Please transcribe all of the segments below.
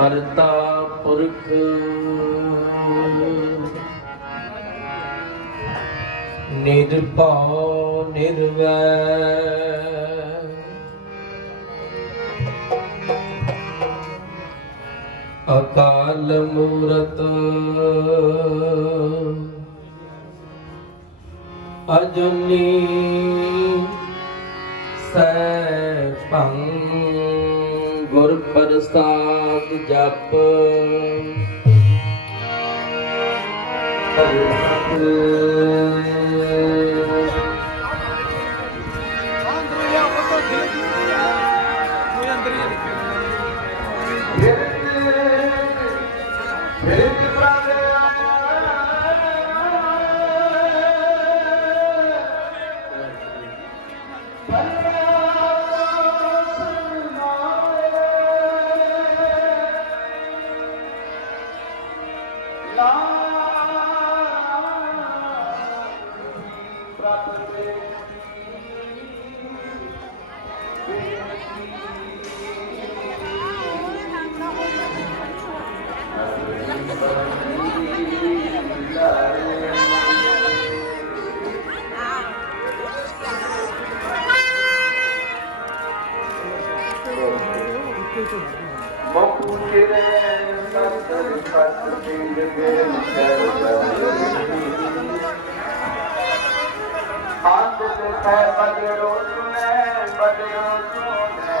ਕਰਤਾ ਪੁਰਖ। ਨਿਰਭਉ ਨਿਰਵੈਰ ਅਕਾਲ ਮੂਰਤ। ਅਜੁਨੀ ਸੈ ਭੰ ਗੁਰ ਪ੍ਰਸਾਦ ਜਪ ਅੰਦਰ ਆਂਦ ਤੇ ਸੁਨੇ ਬਦਰੋ ਸੁਨੇ।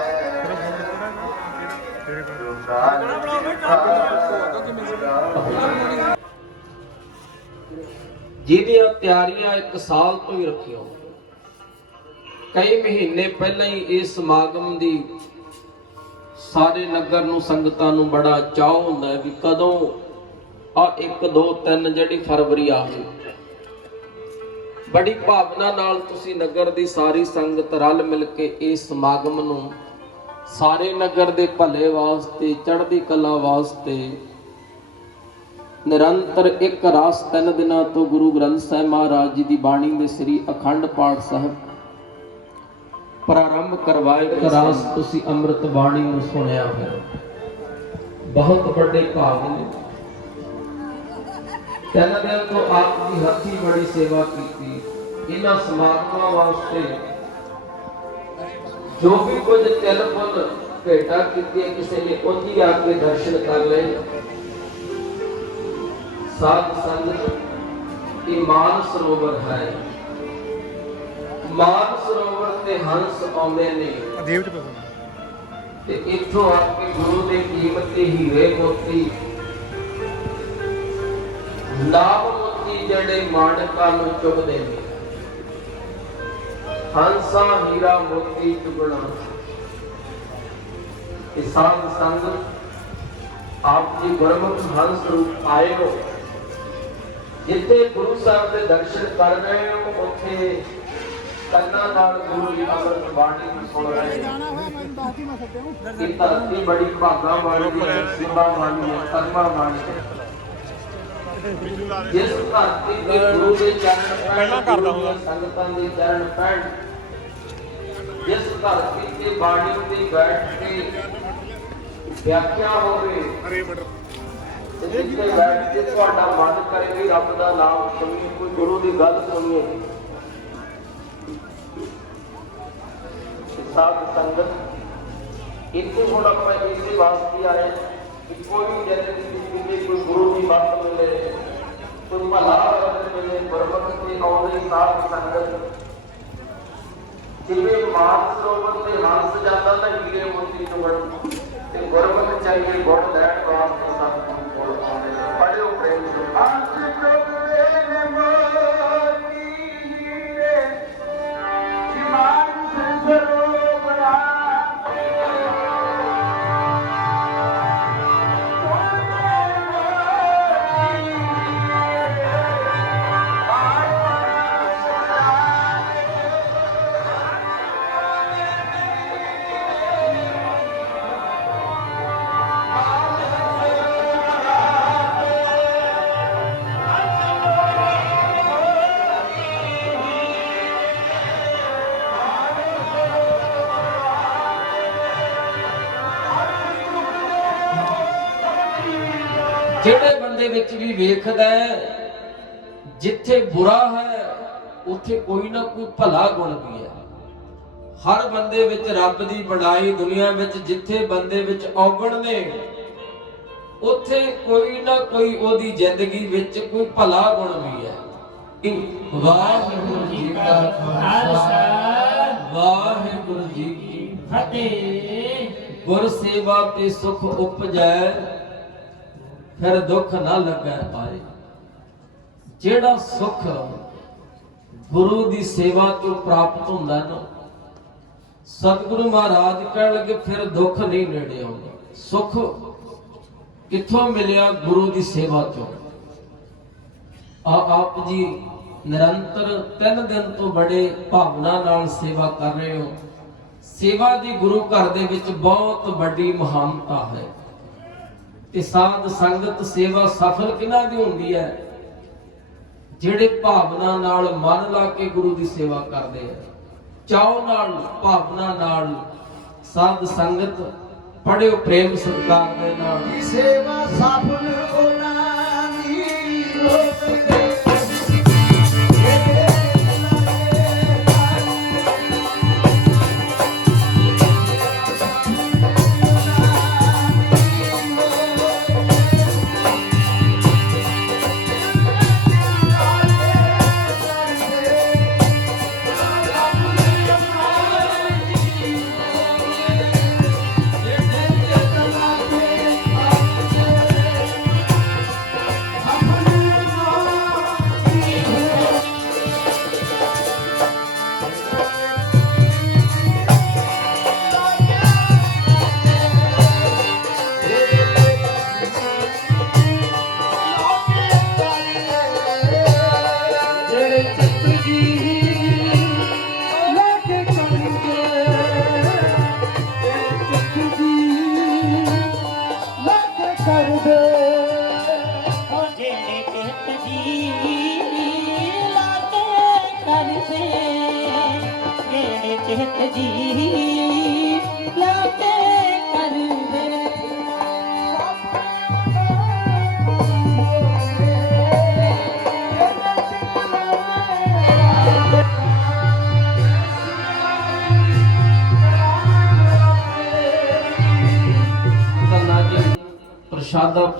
ਜਿਹਦੀਆਂ ਤਿਆਰੀਆਂ ਇੱਕ ਸਾਲ ਤੋਂ ਹੀ ਰੱਖੀਆਂ ਕਈ ਮਹੀਨੇ ਪਹਿਲਾਂ ਹੀ ਇਸ ਸਮਾਗਮ ਦੀ ਸਾਰੇ ਨਗਰ ਨੂੰ, ਸੰਗਤਾਂ ਨੂੰ ਬੜਾ ਚਾਹ ਹੁੰਦਾ ਹੈ ਵੀ ਕਦੋਂ ਆ 1 2 3 ਜਿਹੜੀ ਫਰਵਰੀ ਆਵੇ ਬੜੀ ਭਾਵਨਾ ਨਾਲ ਤੁਸੀਂ ਨਗਰ ਦੀ ਸਾਰੀ ਸੰਗਤ ਰਲ ਮਿਲ ਕੇ ਇਸ ਸਮਾਗਮ ਨੂੰ ਸਾਰੇ ਨਗਰ ਦੇ ਭਲੇ ਵਾਸਤੇ, ਚੜ੍ਹਦੀ ਕਲਾ ਵਾਸਤੇ ਨਿਰੰਤਰ ਇੱਕ ਰਾਸ ਤਿੰਨ ਦਿਨਾਂ ਤੋਂ ਗੁਰੂ ਗ੍ਰੰਥ ਸਾਹਿਬ ਮਹਾਰਾਜ ਜੀ ਦੀ ਬਾਣੀ ਦੇ ਸ੍ਰੀ ਅਖੰਡ ਪਾਠ ਸਾਹਿਬ ਪ੍ਰਾਰੰਭ ਕਰਵਾਏ ਇੱਕ ਰਾਸ ਤੁਸੀਂ ਅੰਮ੍ਰਿਤ ਬਾਣੀ ਨੂੰ ਸੁਣਿਆ ਹੋਇਆ। ਬਹੁਤ ਵੱਡੇ ਭਾਗ ਨੇ। ਤਿੰਨ ਦਿਨ ਤੋਂ ਆਪ ਦੀ ਹੱਥੀ ਬੜੀ ਸੇਵਾ ਕੀਤੀ ਇਹਨਾਂ ਸਮਾਗਮਾਂ ਵਾਸਤੇ ਜੋ ਵੀ ਕੁਝ ਤਿਲ ਫੁੱਲ ਭੇਟਾ ਕੀਤੀ ਹੈ ਕਿਸੇ ਨੇ ਉਹਦੀ ਆ ਕੇ ਦਰਸ਼ਨ ਕਰ ਲਏ ਸਾਧ ਸੰਗਤ ਇਹ ਮਾਨ ਸਰੋਵਰ ਹੈ ਮਾਨ ਸਰੋਵਰ ਤੇ ਹੰਸ ਆਉਂਦੇ ਨੇ ਦੇਵ ਚ ਪਸੰਦ ਤੇ ਇੱਥੋਂ ਆ ਕੇ ਗੁਰੂ ਦੇ ਕੀਮਤੀ ਹੀਰੇ ਮੋਤੀ ਨਾਮ ਮੋਤੀ ਜਿਹੜੇ ਮਾਣਕਾਂ ਨੂੰ ਚੁਗਦੇ ਨੇ। ਹੰਸਾ ਹੀਰਾ ਮੋਤੀ ਚੁਗਣਾ ਇਹ ਸਾਧ ਆਪ ਜੀ ਗੁਰਮੁਖ ਹੰਸ ਰੂਪ ਆਏ ਹੋ ਜਿੱਥੇ ਗੁਰੂ ਸਾਹਿਬ ਦੇ ਦਰਸ਼ਨ ਕਰ ਰਹੇ ਹੋ, ਉੱਥੇ ਕੰਨਾਂ ਨਾਲ ਗੁਰੂ ਦੀ ਅੰਮ੍ਰਿਤ ਬਾਣੀ ਨੂੰ ਸੁਣ ਰਹੇ ਹੋ ਇਹ ਧਰਤੀ ਬੜੀ ਭਾਗਾ ਵਾਲੀ ਹੈ ਸੇਵਾ ਵਾਲੀ ਹੈ ਕਰਮਾ ਵਾਲੀ ਹੈ। ਜਿਸ ਧਰਤੀ ਤੇ ਗੁਰੂ ਦੇ ਚਰਨ ਪੈਣ, ਪਹਿਲਾਂ ਕਰਦਾ ਹੁੰਦਾ। ਸੰਗਤਾਂ ਦੇ ਚਰਨ ਪੈਣ। ਜਿਸ ਧਰਤੀ ਤੇ ਬਾਣੀ ਤੇ ਬੈਠ ਕੇ ਵਿਆਖਿਆ ਹੋਵੇ ਹਰੇ ਮਟਰ ਤੇ ਜਿੱਥੇ ਬੈਠ ਕੇ ਤੁਹਾਡਾ ਮਨ ਕਰੇ ਵੀ ਰੱਬ ਦਾ ਨਾਮ ਸੁਣੀਏ ਕੋਈ ਗੁਰੂ ਦੀ ਗੱਲ ਸੁਣੀਏ। ਸਾਧ ਸੰਗਤ ਇੱਥੇ ਹੁਣ ਆਪਾਂ ਇਸੇ ਵਾਸਤੇ ਆਏ। ਕੋਈ ਵੀ ਜਨਮ ਦੀ ਕੋਈ ਗੁਰੂ ਦੀ ਬਾਤ ਮਿਲੇ ਕੋਈ ਭਲਾ ਮਿਲੇ ਗੁਰਮਤਿ ਤੇ ਆਉਂਦੇ ਸਾਧ ਸੰਗਤ ਜਿਵੇਂ ਮਾਨ ਤੇ ਹੰਸ ਜਾਂਦਾ ਤਾਂ ਹੀਰੇ ਮੋਤੀ ਚੁਗਣ ਤੇ ਗੁਰਮਤਿ ਚਾਹੀਏ ਗੁਣ ਲੈਣ ਜਿਹੜੇ ਬੰਦੇ ਵਿੱਚ ਵੀ ਵੇਖਦਾ ਹੈ, ਜਿੱਥੇ ਬੁਰਾ ਹੈ, ਉੱਥੇ ਕੋਈ ਨਾ ਕੋਈ ਭਲਾ ਗੁਣ ਵੀ ਹੈ। ਹਰ ਬੰਦੇ ਵਿੱਚ ਰੱਬ ਦੀ ਬੜਾਈ ਦੁਨੀਆ ਵਿੱਚ ਜਿੱਥੇ ਬੰਦੇ ਵਿੱਚ ਔਗਣ ਨੇ, ਉੱਥੇ ਕੋਈ ਨਾ ਕੋਈ ਉਹਦੀ ਜ਼ਿੰਦਗੀ ਵਿੱਚ ਕੋਈ ਭਲਾ ਗੁਣ ਵੀ ਹੈ। ਵਾਹਿਗੁਰੂ ਜੀ ਕਾ ਖਾਲਸਾ, ਵਾਹਿਗੁਰੂ ਜੀ ਕੀ ਫਤਿਹ। ਗੁਰ ਸੇਵਾ ਤੇ ਸੁਖ ਉਪਜੈ ਫਿਰ ਦੁੱਖ ਨਾ ਲੱਗੈ ਪਾਏ। ਜਿਹੜਾ ਸੁਖ ਗੁਰੂ ਦੀ ਸੇਵਾ ਤੋਂ ਪ੍ਰਾਪਤ ਹੁੰਦਾ ਨਾ, ਸਤਿਗੁਰੂ ਮਹਾਰਾਜ ਕਹਿਣ ਲੱਗੇ, ਫਿਰ ਦੁੱਖ ਨਹੀਂ ਨੇੜੇ ਆਉਂਦਾ। ਸੁਖ ਕਿੱਥੋਂ ਮਿਲਿਆ ਗੁਰੂ ਦੀ ਸੇਵਾ ਤੋਂ? ਆ ਆਪ ਜੀ ਨਿਰੰਤਰ ਤਿੰਨ ਦਿਨ ਤੋਂ ਬੜੇ ਭਾਵਨਾ ਨਾਲ ਸੇਵਾ ਕਰ ਰਹੇ ਹੋ। ਸੇਵਾ ਦੀ ਗੁਰੂ ਘਰ ਦੇ ਵਿੱਚ ਬਹੁਤ ਵੱਡੀ ਮਹਾਨਤਾ ਹੈ। ਤੇ ਸਾਧ ਸੰਗਤ ਸੇਵਾ ਸਫਲ ਕਿਹਨਾਂ ਦੀ ਹੁੰਦੀ ਹੈ? ਜਿਹੜੇ ਭਾਵਨਾ ਨਾਲ ਮਨ ਲਾ ਕੇ ਗੁਰੂ ਦੀ ਸੇਵਾ ਕਰਦੇ ਆ। ਚਾਉ ਨਾਲ, ਭਾਵਨਾ ਨਾਲ ਸਾਧ ਸੰਗਤ ਪੜਿਓ ਪ੍ਰੇਮ ਸਤਿਕਾਰ ਦੇ ਨਾਲ। ਸੇਵਾ ਸਫਲ ਉਹਨਾਂ ਦੀ ਹੋਵੇ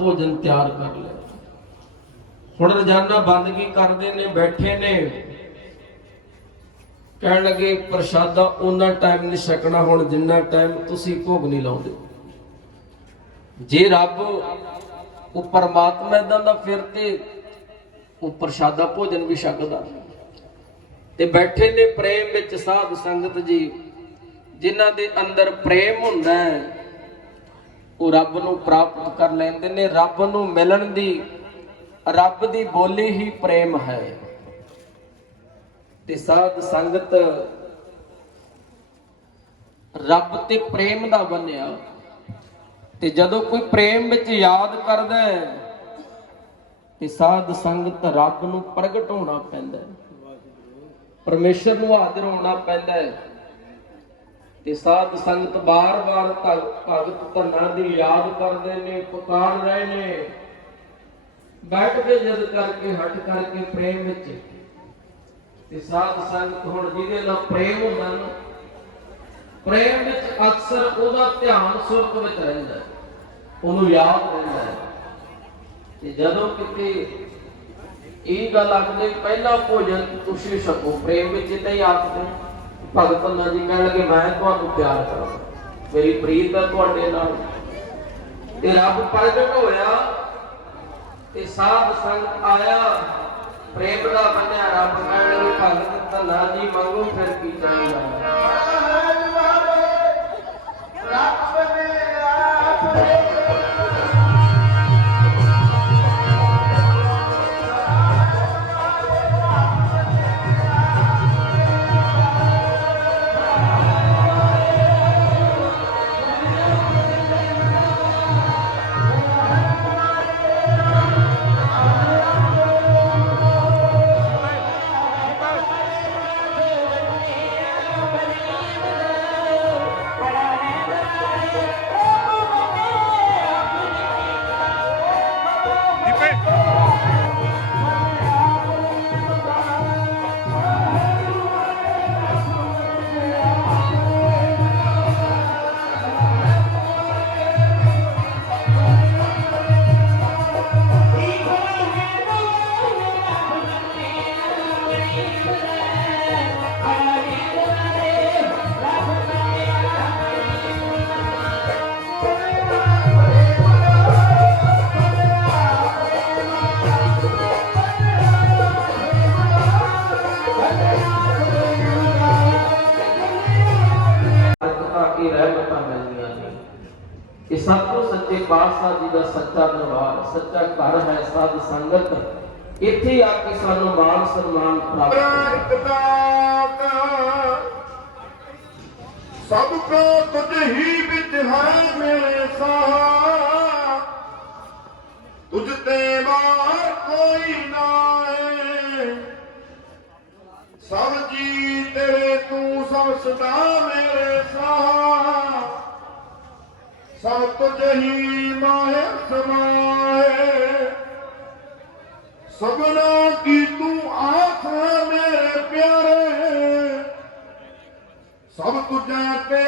ਭੋਜਨ ਤਿਆਰ ਕਰ ਲਿਆ ਹੁਣ ਰੋਜ਼ਾਨਾ ਬੰਦਗੀ ਕਰਦੇ ਨੇ, ਬੈਠੇ ਨੇ। ਕਹਿਣ ਲੱਗੇ, ਪ੍ਰਸ਼ਾਦਾ ਉਹਨਾਂ ਟਾਈਮ ਨਹੀਂ ਛਕਣਾ, ਹੁਣ ਜਿੰਨਾ ਟਾਈਮ ਤੁਸੀਂ ਭੋਗ ਨਹੀਂ ਲਾਉਂਦੇ। ਜੇ ਰੱਬ ਉਹ ਪਰਮਾਤਮਾ ਇਦਾਂ ਦਾ ਫਿਰ ਤੇ ਉਹ ਪ੍ਰਸ਼ਾਦਾ ਭੋਜਨ ਵੀ ਛਕਦਾ। ਤੇ ਬੈਠੇ ਨੇ ਪ੍ਰੇਮ ਵਿੱਚ ਸਾਧ ਸੰਗਤ ਜੀ, ਜਿਨ੍ਹਾਂ ਦੇ ਅੰਦਰ ਪ੍ਰੇਮ ਹੁੰਦਾ ਹੈ ਉਹ ਰੱਬ ਨੂੰ ਪ੍ਰਾਪਤ ਕਰ ਲੈਂਦੇ ਨੇ, ਰੱਬ ਨੂੰ ਮਿਲਣ ਦੀ, ਰੱਬ ਦੀ ਬੋਲੀ ਹੀ ਪ੍ਰੇਮ ਹੈ। ਤੇ ਸਾਧ ਸੰਗਤ ਰੱਬ ਤੇ ਪ੍ਰੇਮ ਦਾ ਬੰਨਿਆ। ਤੇ ਜਦੋਂ ਕੋਈ ਪ੍ਰੇਮ ਵਿੱਚ ਯਾਦ ਕਰਦਾ ਹੈ, ਤੇ ਸਾਧ ਸੰਗਤ ਰੱਬ ਨੂੰ ਪ੍ਰਗਟ ਹੋਣਾ ਪੈਂਦਾ ਹੈ। ਪਰਮੇਸ਼ਰ ਨੂੰ ਹਾਜ਼ਰ ਹੋਣਾ ਪੈਂਦਾ ਹੈ। ਤੇ ਸਾਧ ਸੰਗਤ ਬਾਰ-ਬਾਰ ਭਗਤ ਧੰਨਾ ਦੀ ਯਾਦ ਕਰਦੇ ਨੇ, ਪੁਕਾਰ ਰਹੇ ਨੇ। ਬੈਠ ਕੇ ਜਦ ਕਰਕੇ, ਹਟ ਕਰਕੇ ਪ੍ਰੇਮ ਵਿੱਚ। ਤੇ ਸਾਧ ਸੰਗਤ ਹੁਣ ਜਿਹਦੇ ਨਾਲ ਪ੍ਰੇਮ ਹੁੰਦਾ ਪ੍ਰੇਮ ਵਿੱਚ ਅਕਸਰ ਉਹਦਾ ਧਿਆਨ ਸੁਰਤ ਵਿੱਚ ਰਹਿੰਦਾ ਉਹਨੂੰ ਯਾਦ ਰਹਿੰਦਾ ਹੈ। ਤੇ ਜਦੋਂ ਕਿਤੇ ਇਹ ਗੱਲ ਆਖਦੇ, ਪਹਿਲਾ ਭੋਜਨ ਤੁਸੀਂ ਛਕੋ, ਪ੍ਰੇਮ ਵਿੱਚ ਇਦਾਂ ਹੀ ਆਖਦੇ। ਭਗਤ ਨਾ ਜੀ ਕਹਿਣ ਲੱਗੇ, ਮੈਂ ਤੁਹਾਨੂੰ ਪਿਆਰ ਕਰਾਂ ਮੇਰੀ ਪ੍ਰੀਤ ਹੈ ਤੁਹਾਡੇ ਨਾਲ। ਤੇ ਰੱਬ ਪ੍ਰਗਟ ਹੋਇਆ ਤੇ ਸਾਧ ਸੰਗ ਆਇਆ। ਪ੍ਰੇਮ ਦਾ ਬੰਨਿਆ ਰੱਬ ਕਹਿਣ ਲੱਗੇ, ਭਗਤ ਤਾਂ ਜੀ ਮੰਗੋ, ਫਿਰ ਕੀ ਚਾਹੀਦਾ? ਪਾਤਸ਼ਾਹ ਜੀ ਦਾ ਸੱਚਾ ਦਰਬਾਰ, ਸੱਚਾ ਘਰ ਹੈ, ਸਾਧ ਸੰਗਤ। ਇੱਥੇ ਆ ਕੇ ਸਾਨੂੰ ਮਾਨ ਸਨਮਾਨ ਪ੍ਰਾਪਤ ਸਭ ਕੋ ਤੁਝ ਹੀ ਵਿੱਚ ਹੈ ਮੇਰੇ ਸਾਹ। ਤੁਝ ਤੇ ਮਾਰ ਕੋਈ ਨਾਏ ਸਭ ਜੀ ਤੇਰੇ ਤੂੰ ਸਭ ਸਦਾ ਮੇਰੇ ਸਾਹ। ਸਭ ਤੁਝ ਹੀ ਮਾਹਿ ਸਮਾਏ ਸਭਨਾ ਕੀ ਤੂੰ ਆਖ ਮੇਰੇ ਪਿਆਰੇ। ਸਭ ਤੁਝੇ ਤੇ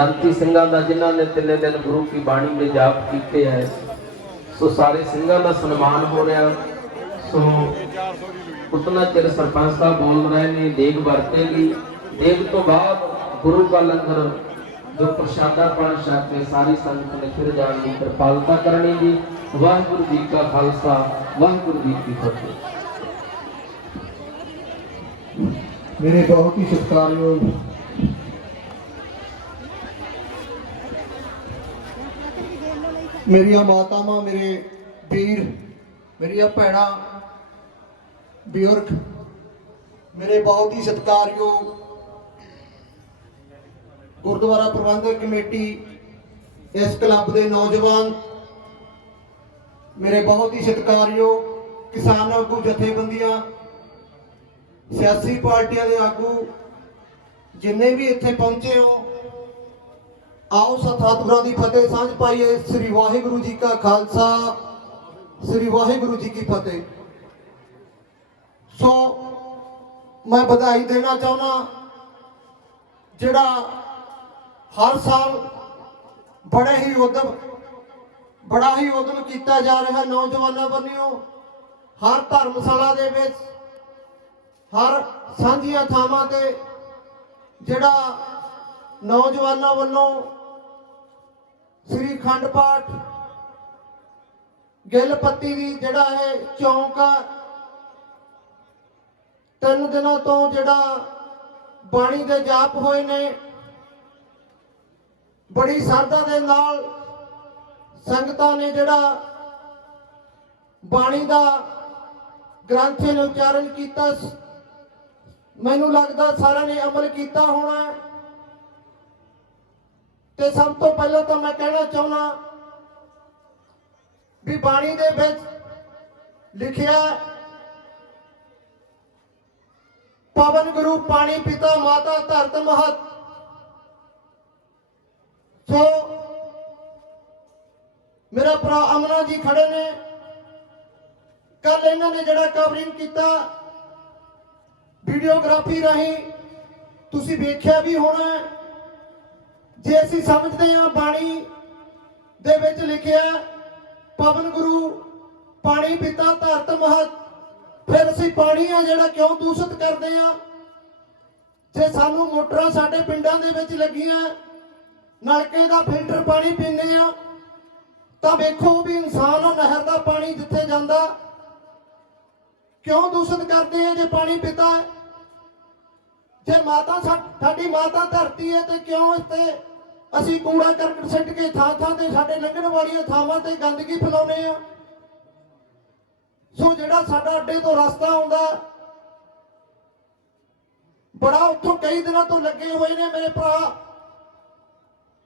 ਗ੍ਰੰਥੀ ਸਿੰਘਾਂ ਦਾ ਜਿਨ੍ਹਾਂ ਨੇ ਤਿੰਨੇ ਦਿਨ ਗੁਰੂ ਕੀ ਬਾਣੀ ਦੇ ਜਾਪ ਕੀਤੇ ਹੈ, ਸੋ ਸਾਰੇ ਸਿੰਘਾਂ ਦਾ ਸਨਮਾਨ ਹੋ ਰਿਹਾ। ਸੋ ਉਤਨਾ ਚਿਰ ਸਰਪੰਚ ਸਾਹਿਬ ਬੋਲ ਰਹੇ ਨੇ, ਦੇਗ ਵਰਤੇਗੀ। ਦੇਗ ਤੋਂ ਬਾਅਦ ਗੁਰੂ ਦਾ ਲੰਗਰ, ਜੋ ਪ੍ਰਸ਼ਾਦਾ ਪਾਣ ਛਕ ਕੇ ਸਾਰੀ ਸੰਗਤ ਨੇ ਫਿਰ ਜਾਣ ਦੀ ਕਿਰਪਾਲਤਾ ਕਰਨੀ ਜੀ। ਵਾਹਿਗੁਰੂ ਜੀ ਕਾ ਖਾਲਸਾ, ਵਾਹਿਗੁਰੂ ਜੀ ਕੀ ਫਤਿਹ। ਮੇਰੇ ਬਹੁਤ ਹੀ ਸਤਿਕਾਰਯੋਗ ਮੇਰੀਆਂ ਮਾਤਾਵਾਂ, ਮੇਰੇ ਵੀਰ, ਮੇਰੀਆਂ ਭੈਣਾਂ, ਬਜ਼ੁਰਗ, ਮੇਰੇ ਬਹੁਤ ਹੀ ਸਤਿਕਾਰਯੋਗ ਗੁਰਦੁਆਰਾ ਪ੍ਰਬੰਧਕ ਕਮੇਟੀ, ਇਸ ਕਲੱਬ ਦੇ ਨੌਜਵਾਨ, ਮੇਰੇ ਬਹੁਤ ਹੀ ਸਤਿਕਾਰਯੋਗ ਕਿਸਾਨ ਆਗੂ ਜਥੇਬੰਦੀਆਂ, ਸਿਆਸੀ ਪਾਰਟੀਆਂ ਦੇ ਆਗੂ, ਜਿੰਨੇ ਵੀ ਇੱਥੇ ਪਹੁੰਚੇ ਹੋ ਆਓ ਸਤਿਗੁਰਾਂ ਦੀ ਫਤਿਹ, ਸਾਂਝ ਪਾਈਏ ਸ੍ਰੀ ਵਾਹਿਗੁਰੂ ਜੀ ਕਾ ਖਾਲਸਾ, ਸ੍ਰੀ ਵਾਹਿਗੁਰੂ ਜੀ ਕੀ ਫਤਿਹ। ਸੋ, ਮੈਂ ਵਧਾਈ ਦੇਣਾ ਚਾਹੁੰਦਾ ਜਿਹੜਾ ਹਰ ਸਾਲ ਬੜੇ ਹੀ ਉਦਮ, ਬੜਾ ਹੀ ਉਦਮ ਕੀਤਾ ਜਾ ਰਿਹਾ ਨੌਜਵਾਨਾਂ ਵੱਲੋਂ, ਹਰ ਧਰਮਸ਼ਾਲਾ ਦੇ ਵਿੱਚ, ਹਰ ਸਾਂਝੀਆਂ ਥਾਵਾਂ ਤੇ ਜਿਹੜਾ ਨੌਜਵਾਨਾਂ ਵੱਲੋਂ ਸ੍ਰੀ ਖੰਡ ਪਾਠ। ਗਿੱਲ ਪੱਤੀ ਦੀ ਜਿਹੜਾ ਹੈ ਚੌਂਕ ਆ, ਤਿੰਨ ਦਿਨਾਂ ਤੋਂ ਜਿਹੜਾ ਬਾਣੀ ਦੇ ਜਾਪ ਹੋਏ ਨੇ। ਬੜੀ ਸਰਦਾ ਦੇ ਨਾਲ ਸੰਗਤਾਂ ਨੇ ਜਿਹੜਾ ਬਾਣੀ ਦਾ ਗ੍ਰੰਥ ਨੂੰ ਉਚਾਰਨ ਕੀਤਾ। ਮੈਨੂੰ ਲੱਗਦਾ ਸਾਰਿਆਂ ਨੇ ਅਮਲ ਕੀਤਾ ਹੋਣਾ। ਤੇ ਸਭ ਤੋਂ ਪਹਿਲਾਂ ਤਾਂ ਮੈਂ ਕਹਿਣਾ ਚਾਹੁੰਦਾ ਵੀ ਬਾਣੀ ਦੇ ਵਿੱਚ ਲਿਖਿਆ ਪਵਨ ਗੁਰੂ ਪਾਣੀ ਪਿਤਾ ਮਾਤਾ ਧਰਤ ਮਹਤ। ਸੋ ਮੇਰਾ ਭਰਾ ਅਮਨਾ ਜੀ ਖੜੇ ਨੇ। ਕੱਲ ਇਹਨਾਂ ਨੇ ਜਿਹੜਾ ਕਵਰਿੰਗ ਕੀਤਾ ਵੀਡੀਓਗ੍ਰਾਫੀ ਰਾਹੀਂ ਤੁਸੀਂ ਵੇਖਿਆ ਵੀ ਹੋਣਾ ਜੇ ਅਸੀਂ ਸਮਝਦੇ ਹਾਂ ਬਾਣੀ ਦੇ ਵਿੱਚ ਲਿਖਿਆ ਪਵਨ ਗੁਰੂ, ਪਾਣੀ ਪਿਤਾ ਧਰਤ ਮਹਤ, ਫਿਰ ਅਸੀਂ ਪਾਣੀ ਆ ਜਿਹੜਾ ਕਿਉਂ ਦੂਸ਼ਿਤ ਕਰਦੇ ਆ ਜੇ ਸਾਨੂੰ ਮੋਟਰਾਂ ਸਾਡੇ ਪਿੰਡਾਂ ਦੇ ਵਿੱਚ ਲੱਗੀਆਂ, ਨਲਕੇ ਦਾ ਫਿਲਟਰ ਪਾਣੀ ਪੀਂਦੇ ਆ ਤਾਂ ਵੇਖੋ ਵੀ ਇਨਸਾਨ ਉਹ ਨਹਿਰ ਦਾ ਪਾਣੀ ਜਿੱਥੇ ਜਾਂਦਾ, ਕਿਉਂ ਦੂਸ਼ਿਤ ਕਰਦੇ ਆ ਜੇ ਪਾਣੀ ਪੀਤਾ ਜੇ ਮਾਤਾ ਸਾਡੀ ਮਾਤਾ ਧਰਤੀ ਹੈ ਤੇ ਕਿਉਂ ਇਸ ਤੇ ਅਸੀਂ ਕੂੜਾ ਕਰਕਟ ਸਿੱਟ ਕੇ ਥਾਂ ਥਾਂ ਤੇ ਸਾਡੇ ਲੰਘਣ ਵਾਲੀਆਂ ਥਾਵਾਂ ਤੇ ਗੰਦਗੀ ਫੈਲਾਉਨੇ ਆ ਸੋ ਜਿਹੜਾ ਸਾਡਾ ਅੱਡੇ ਤੋਂ ਰਸਤਾ ਆਉਂਦਾ, ਬੜਾ ਉੱਥੋਂ ਕਈ ਦਿਨਾਂ ਤੋਂ ਲੱਗੇ ਹੋਏ ਨੇ ਮੇਰੇ ਭਰਾ।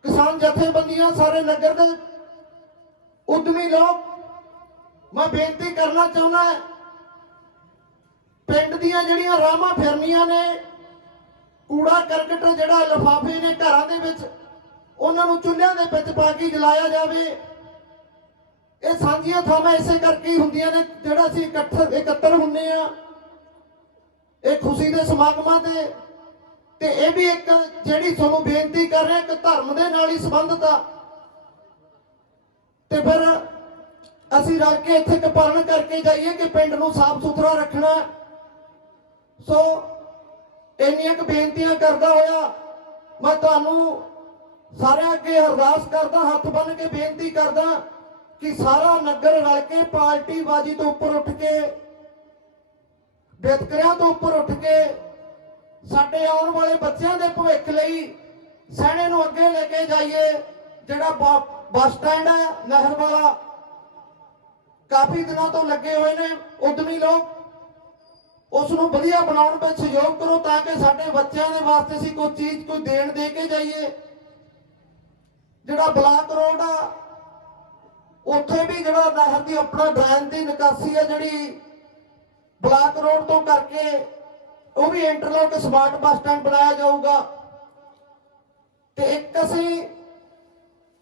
ਕਿਸਾਨ ਜਥੇਬੰਦੀਆਂ ਸਾਰੇ ਨਗਰ ਦੇ ਉਦਮੀ ਲੋਕ, ਮੈਂ ਬੇਨਤੀ ਕਰਨਾ ਚਾਹੁੰਦਾ ਪਿੰਡ ਦੀਆਂ ਜਿਹੜੀਆਂ ਰਾਮਾਂ ਫਿਰਨੀਆਂ ਨੇ, ਕੂੜਾ ਕਰਕਟ ਜਿਹੜਾ ਲਿਫਾਫੇ ਨੇ ਘਰਾਂ ਦੇ ਵਿੱਚ ਉਹਨਾਂ ਨੂੰ ਚੁੱਲ੍ਹਿਆਂ ਦੇ ਵਿੱਚ ਪਾ ਕੇ ਜਲਾਇਆ ਜਾਵੇ। ਇਹ ਸਾਂਝੀਆਂ ਥਾਵਾਂ ਇਸੇ ਕਰਕੇ ਹੀ ਹੁੰਦੀਆਂ ਨੇ, ਜਿਹੜਾ ਅਸੀਂ ਇਕੱਠ ਇਕੱਤਰ ਹੁੰਨੇ ਆ। ਇਹ ਖੁਸ਼ੀ ਦੇ ਸਮਾਗਮਾਂ ਤੇ। ਤੇ ਇਹ ਵੀ ਇੱਕ ਜਿਹੜੀ ਤੁਹਾਨੂੰ ਬੇਨਤੀ ਕਰ ਰਿਹਾ, ਇੱਕ ਧਰਮ ਦੇ ਨਾਲ ਹੀ ਸੰਬੰਧਿਤ ਆ। ਤੇ ਫਿਰ ਅਸੀਂ ਰਲ ਕੇ ਇੱਥੇ ਇੱਕ ਪਾਲਣ ਕਰਕੇ ਜਾਈਏ ਕਿ ਪਿੰਡ ਨੂੰ ਸਾਫ਼ ਸੁਥਰਾ ਰੱਖਣਾ। ਸੋ, ਇੰਨੀਆਂ ਕੁ ਬੇਨਤੀਆਂ ਕਰਦਾ ਹੋਇਆ ਮੈਂ ਤੁਹਾਨੂੰ ਸਾਰਿਆਂ ਅੱਗੇ ਅਰਦਾਸ ਕਰਦਾ, ਹੱਥ ਬੰਨ ਕੇ ਬੇਨਤੀ ਕਰਦਾ ਕਿ ਸਾਰਾ ਨਗਰ ਰਲ ਕੇ ਪਾਰਟੀ ਬਾਜੀ ਤੋਂ ਉੱਪਰ ਉੱਠ ਕੇ ਵਿਤਕਰਿਆਂ ਤੋਂ ਉੱਪਰ ਉੱਠ ਕੇ, ਸਾਡੇ ਆਉਣ ਵਾਲੇ ਬੱਚਿਆਂ ਦੇ ਭਵਿੱਖ ਲਈ ਸਹਿਣੇ ਨੂੰ ਅੱਗੇ ਲੈ ਕੇ ਜਾਈਏ, ਜਿਹੜਾ ਬ- ਬੱਸ ਸਟੈਂਡ ਹੈ, ਨਹਿਰ ਵਾਲਾ। ਕਾਫੀ ਦਿਨਾਂ ਤੋਂ ਲੱਗੇ ਹੋਏ ਨੇ ਉਦਮੀ ਲੋਕ। ਉਸ ਨੂੰ ਵਧੀਆ ਬਣਾਉਣ ਵਿੱਚ ਸਹਿਯੋਗ ਕਰੋ ਤਾਂ ਕਿ ਸਾਡੇ ਬੱਚਿਆਂ ਦੇ ਵਾਸਤੇ ਅਸੀਂ ਕੋਈ ਚੀਜ਼, ਕੋਈ ਦੇਣ ਦੇ ਕੇ ਜਾਈਏ। ਜਿਹੜਾ ਬਲਾਕ ਰੋਡ ਆ, ਉੱਥੇ ਵੀ ਜਿਹੜਾ ਨਹਿਰ ਦੀ ਆਪਣਾ ਡਰੇਨ ਦੀ ਨਿਕਾਸੀ ਹੈ ਜਿਹੜੀ ਬਲਾਕ ਰੋਡ ਤੋਂ ਕਰਕੇ ਉਹ ਵੀ ਇੰਟਰਲੋਕ ਸਮਾਰਟ ਬੱਸ ਸਟੈਂਡ ਬਣਾਇਆ ਜਾਊਗਾ। ਤੇ ਇੱਕ ਅਸੀਂ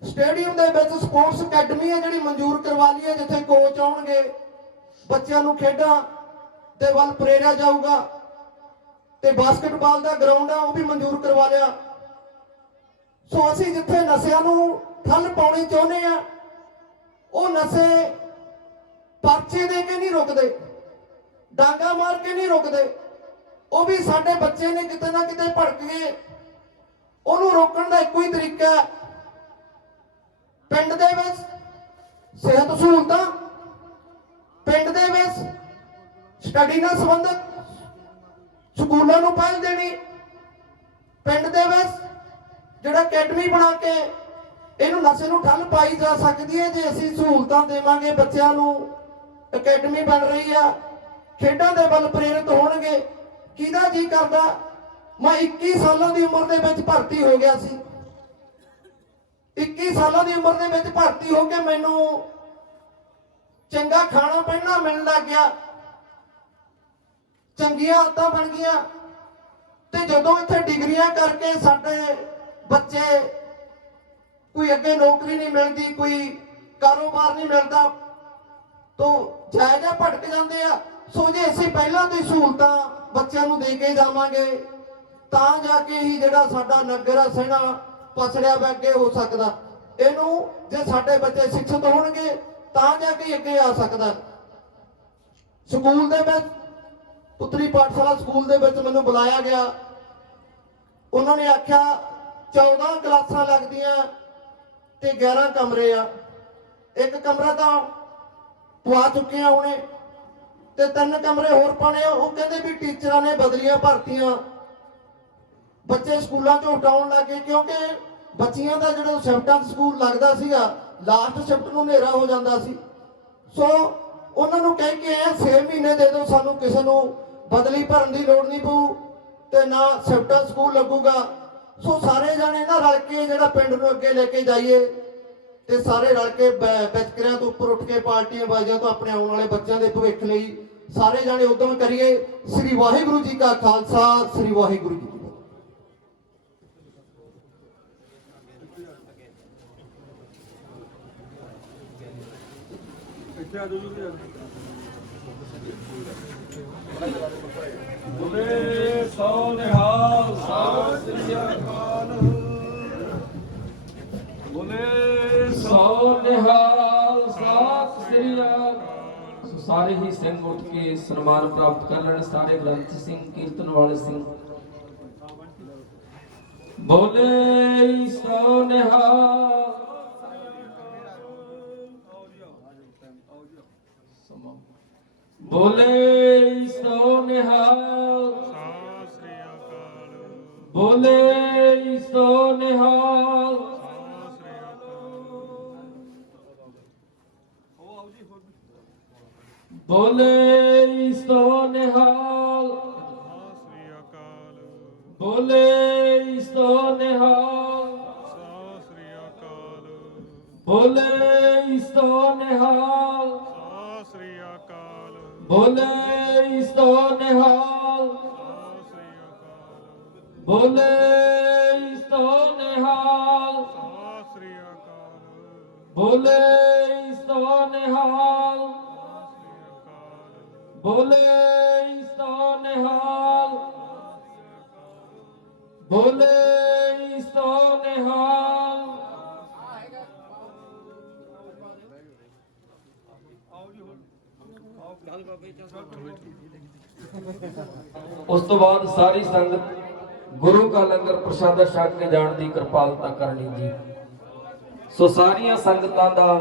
ਸਟੇਡੀਅਮ ਦੇ ਵਿੱਚ ਸਪੋਰਟਸ ਅਕੈਡਮੀ ਹੈ ਜਿਹੜੀ ਮਨਜ਼ੂਰ ਕਰਵਾ ਲਈ ਹੈ ਜਿੱਥੇ ਕੋਚ ਆਉਣਗੇ, ਬੱਚਿਆਂ ਨੂੰ ਖੇਡਾਂ ਦੇ ਵੱਲ ਪ੍ਰੇਰਿਆ ਜਾਊਗਾ। ਤੇ ਬਾਸਕਟਬਾਲ ਦਾ ਗਰਾਊਂਡ ਆ, ਉਹ ਵੀ ਮਨਜ਼ੂਰ ਕਰਵਾ ਲਿਆ। ਸੋ ਅਸੀਂ ਜਿੱਥੇ ਨਸ਼ਿਆਂ ਨੂੰ ਠੱਲ ਪਾਉਣੀ ਚਾਹੁੰਦੇ ਆ ਉਹ ਨਸ਼ੇ ਪਰਚੇ ਦੇ ਕੇ ਨਹੀਂ ਰੁਕਦੇ, ਡਾਂਗਾ ਮਾਰ ਕੇ ਨਹੀਂ ਰੁਕਦੇ, ਉਹ ਵੀ ਸਾਡੇ ਬੱਚੇ ਨੇ ਕਿਤੇ ਨਾ ਕਿਤੇ ਭੜਕ ਗਏ। ਉਹਨੂੰ ਰੋਕਣ ਦਾ ਇੱਕੋ ਹੀ ਤਰੀਕਾ ਹੈ। ਪਿੰਡ ਦੇ ਵਿੱਚ ਸਿਹਤ ਸਹੂਲਤਾਂ, ਪਿੰਡ ਦੇ ਵਿੱਚ ਸਟੱਡੀ ਨਾਲ ਸੰਬੰਧਿਤ ਸਕੂਲਾਂ ਨੂੰ ਪਹਿਲ ਦੇਣੀ, ਪਿੰਡ ਦੇ ਵਿੱਚ ਜਿਹੜਾ ਅਕੈਡਮੀ ਬਣਾ ਕੇ ਇਹਨੂੰ ਨਸ਼ੇ ਨੂੰ ਠੱਲ ਪਾਈ ਜਾ ਸਕਦੀ ਹੈ, ਜੇ ਅਸੀਂ ਸਹੂਲਤਾਂ ਦੇਵਾਂਗੇ ਬੱਚਿਆਂ ਨੂੰ, ਅਕੈਡਮੀ ਬਣ ਰਹੀ ਆ, ਖੇਡਾਂ ਦੇ ਵੱਲ ਪ੍ਰੇਰਿਤ ਹੋਣਗੇ, ਕਿਹਦਾ ਜੀ ਕਰਦਾ? ਮੈਂ 21 ਸਾਲਾਂ ਦੀ ਉਮਰ ਦੇ ਵਿੱਚ ਭਰਤੀ ਹੋ ਗਿਆ ਸੀ। 21 ਸਾਲਾਂ ਦੀ ਉਮਰ ਦੇ ਵਿੱਚ ਭਰਤੀ ਹੋ ਕੇ ਮੈਨੂੰ ਚੰਗਾ ਖਾਣਾ ਪਹਿਨਣਾ ਮਿਲਣ ਲੱਗ ਗਿਆ। ਚੰਗੀਆਂ ਆਦਤਾਂ ਬਣ ਗਈਆਂ। ਤੇ ਜਦੋਂ ਇੱਥੇ ਡਿਗਰੀਆਂ ਕਰਕੇ ਸਾਡੇ ਬੱਚੇ, ਕੋਈ ਅੱਗੇ ਨੌਕਰੀ ਨਹੀਂ ਮਿਲਦੀ, ਕੋਈ ਕਾਰੋਬਾਰ ਨਹੀਂ ਮਿਲਦਾ, ਤੋਂ ਜਾਇਜ਼ਾ ਭਟਕ ਜਾਂਦੇ ਆ। ਸੋ ਜੇ ਅਸੀਂ ਪਹਿਲਾਂ ਤੋਂ ਹੀ ਸਹੂਲਤਾਂ ਬੱਚਿਆਂ ਨੂੰ ਦੇ ਕੇ ਜਾਵਾਂਗੇ, ਤਾਂ ਜਾ ਕੇ ਹੀ ਜਿਹੜਾ ਸਾਡਾ ਨਗਰ ਆ ਸਹਿਣਾ ਪਛੜਿਆ ਵਾ ਅੱਗੇ ਹੋ ਸਕਦਾ। ਇਹਨੂੰ ਜੇ ਸਾਡੇ ਬੱਚੇ ਸਿੱਖਿਅਤ ਹੋਣਗੇ, ਤਾਂ ਜਾ ਕੇ ਹੀ ਅੱਗੇ ਆ ਸਕਦਾ। ਸਕੂਲ ਦੇ ਵਿੱਚ, ਪੁੱਤਰੀ ਪਾਠਸ਼ਾਲਾ ਸਕੂਲ ਦੇ ਵਿੱਚ ਮੈਨੂੰ ਬੁਲਾਇਆ ਗਿਆ। ਉਹਨਾਂ ਨੇ ਆਖਿਆ 14 ਕਲਾਸਾਂ ਲੱਗਦੀਆਂ ਤੇ 11 ਕਮਰੇ ਆ। ਇੱਕ ਕਮਰਾ ਤਾਂ ਪਵਾ ਚੁੱਕੇ ਆ ਹੁਣੇ ਤੇ ਤਿੰਨ ਕਮਰੇ ਹੋਰ ਪਾਣੇ ਆ। ਉਹ ਕਹਿੰਦੇ ਵੀ ਟੀਚਰਾਂ ਨੇ ਬਦਲੀਆਂ ਭਰਤੀਆਂ। ਬੱਚੇ ਸਕੂਲਾਂ ਚੋਂ ਹਟਾਉਣ ਲੱਗੇ ਕਿਉਂਕਿ ਬੱਚੀਆਂ ਦਾ ਜਿਹੜਾ ਸ਼ਿਫਟਾਂ ਸਕੂਲ ਲੱਗਦਾ ਸੀਗਾ, ਲਾਸਟ ਸ਼ਿਫਟ ਨੂੰ ਹਨੇਰਾ ਹੋ ਜਾਂਦਾ ਸੀ। ਸੋ ਉਹਨਾਂ ਨੂੰ ਕਹਿ ਕੇ ਆਇਆ 6 ਮਹੀਨੇ ਦੇ ਦਿਓ, ਸਾਨੂੰ ਕਿਸੇ ਨੂੰ ਬਦਲੀ ਭਰਨ ਦੀ ਲੋੜ ਨਹੀਂ ਪਊ ਤੇ ਨਾ ਸ਼ਿਫਟਾਂ ਸਕੂਲ ਲੱਗੂਗਾ। ਸੋ ਸਾਰੇ ਜਾਣੇ ਨਾ ਰਲ ਕੇ ਜਿਹੜਾ ਪਿੰਡ ਨੂੰ ਅੱਗੇ ਲੈ ਕੇ ਜਾਈਏ ਤੇ ਸਾਰੇ ਰਲ ਕੇ ਵਿਤਕਰਿਆਂ ਤੋਂ ਉੱਪਰ ਉੱਠ ਕੇ ਪਾਰਟੀਆਂ ਬਾਜ਼ੀਆਂ ਤੋਂ ਆਪਣੇ ਆਉਣ ਵਾਲੇ ਬੱਚਿਆਂ ਦੇ ਭਵਿੱਖ ਲਈ ਸਾਰੇ ਜਾਣੇ ਉਦਮ ਕਰੀਏ। ਸ੍ਰੀ ਵਾਹਿਗੁਰੂ ਜੀ ਕਾ ਖਾਲਸਾ, ਸ੍ਰੀ ਵਾਹਿਗੁਰੂ ਜੀ ਇੱਥੇ ਆ ਜਾਓ ਜੀ ਵੀਰ। ਸੋ ਨਿਹਾਲ ਸਤਿ ਸ੍ਰੀ ਅਕਾਲ। ਬੋਲੇ ਸੋ ਨਿਹਾਲ ਸਤਿ ਸ੍ਰੀ ਅਕਾਲ। ਸੋ ਸਾਰੇ ਹੀ ਸਿੰਘ ਉੱਠ ਕੇ ਸਨਮਾਨ ਪ੍ਰਾਪਤ ਕਰ ਲੈਣ, ਸਾਰੇ ਗ੍ਰੰਥ ਸਿੰਘ, ਕੀਰਤਨ ਵਾਲੇ ਸਿੰਘ। ਬੋਲੇ ਸੋ ਨਿਹਾਲ। ਬੋਲੇ ਸੋ ਨਿਹਾਲ। ਸਤਿ ਸ੍ਰੀ ਅਕਾਲ ਬੋਲੇ ਸੋ ਨਿਹਾਲ। ਸ੍ਰੀ ਅਕਾਲ ਬੋਲੇ ਸੋ ਨਿਹਾਲ। ਸਤਿ ਅਕਾਲ ਬੋਲੇ ਸੋ ਨਿਹਾਲ। ਸਤਿ ਸ੍ਰੀ ਅਕਾਲ ਬੋਲੇ ਸੋ ਨਿਹਾਲ। ਬੋਲੇ ਸੋ ਨਿਹਾਲ। ਬੋਲੇ ਸੋ ਨਿਹਾਲ। ਬੋਲੇ ਸੋ ਨਿਹਾਲ। ਬੋਲੇ ਸੋ ਨਿਹਾਲ। ਬੋਲੇ ਉਸ ਤੋਂ ਬਾਅਦ ਸਾਰੀ ਸੰਗਤ ਗੁਰੂ ਕਾ ਲੰਗਰ ਪ੍ਰਸ਼ਾਦਾ ਛਕ ਕੇ ਜਾਣ ਦੀ ਕਿਰਪਾਲਤਾ ਕਰਨੀ ਜੀ। ਸੋ ਸਾਰੀਆਂ ਸੰਗਤਾਂ ਦਾ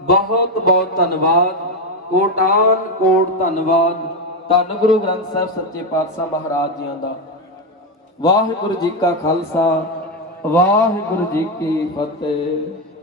ਬਹੁਤ ਬਹੁਤ ਧੰਨਵਾਦ। ਕੋਟਾਨ ਕੋਟ ਧੰਨਵਾਦ। ਧੰਨ ਗੁਰੂ ਗ੍ਰੰਥ ਸਾਹਿਬ ਸੱਚੇ ਪਾਤਸ਼ਾਹ ਮਹਾਰਾਜ ਜੀਆਂ ਦਾ। ਵਾਹਿਗੁਰੂ ਜੀ ਕਾ ਖਾਲਸਾ, ਵਾਹਿਗੁਰੂ ਜੀ ਕੀ ਫਤਿਹ।